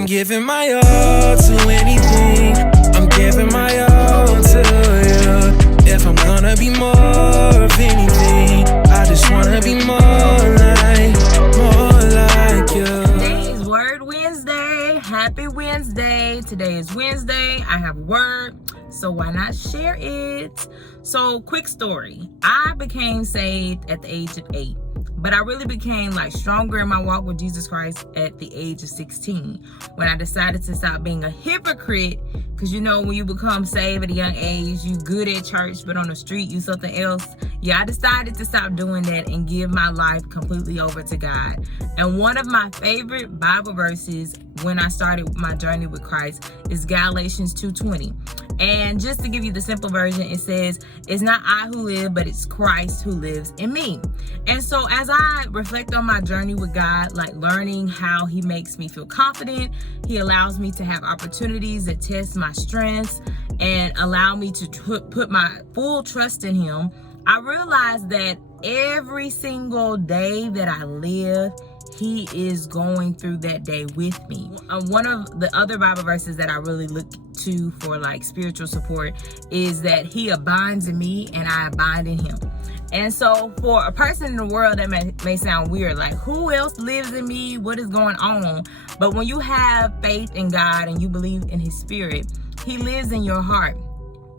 I'm giving my all to anything. I'm giving my all to you. If I'm gonna be more of anything, I just wanna be more like you. Today is Word Wednesday. Happy Wednesday. Today is Wednesday. I have a word, so why not share it? So, quick story. I became saved at the age of 8. But I really became stronger in my walk with Jesus Christ at the age of 16 when I decided to stop being a hypocrite. Because when you become saved at a young age, you good at church, but on the street you something else. I decided to stop doing that and give my life completely over to God. And one of my favorite Bible verses when I started my journey with Christ is Galatians 2:20. And just to give you the simple version, it says, it's not I who live, but it's Christ who lives in me. And so as I reflect on my journey with God, learning how he makes me feel confident, he allows me to have opportunities that test my strengths and allow me to put my full trust in him, I realized that every single day that I live, he is going through that day with me. One of the other Bible verses that I really look to for spiritual support is that he abides in me and I abide in him. And so for a person in the world, that may sound weird, who else lives in me? What is going on? But when you have faith in God and you believe in his spirit, he lives in your heart.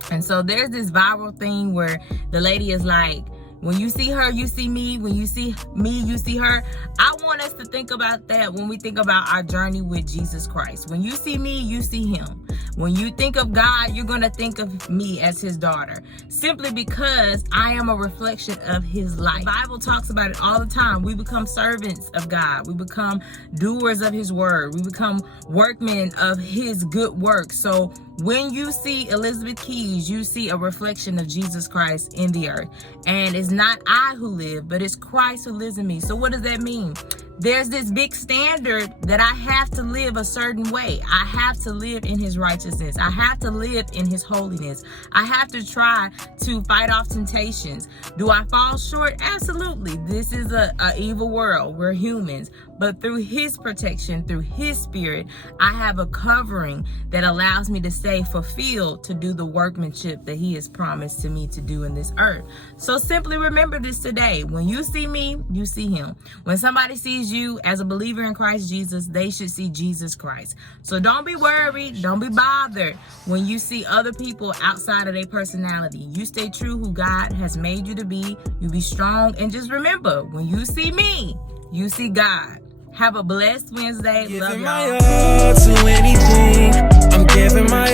And so there's this viral thing where the lady is like, when you see her, you see me. When you see me, you see her. I want us to think about that when we think about our journey with Jesus Christ. When you see me, you see him. When you think of God, you're going to think of me as his daughter. Simply because I am a reflection of his life. The Bible talks about it all the time. We become servants of God. We become doers of his word. We become workmen of his good work. So when you see Elizabeth Keys, you see a reflection of Jesus Christ in the earth. And it's not I who live, but it's Christ who lives in me. So what does that mean? There's this big standard that I have to live a certain way. I have to live in his righteousness. I have to live in his holiness. I have to try to fight off temptations. Do I fall short? Absolutely. This is a evil world. We're humans. But through his protection, through his spirit, I have a covering that allows me to stay fulfilled to do the workmanship that he has promised to me to do in this earth. So simply remember this today. When you see me, you see him. When somebody sees you as a believer in Christ Jesus, they should see Jesus Christ. So don't be worried. Don't be bothered when you see other people outside of their personality. You stay true who God has made you to be. You be strong. And just remember, when you see me, you see God. Have a blessed Wednesday. Love y'all. Giving my all to anything. I'm giving my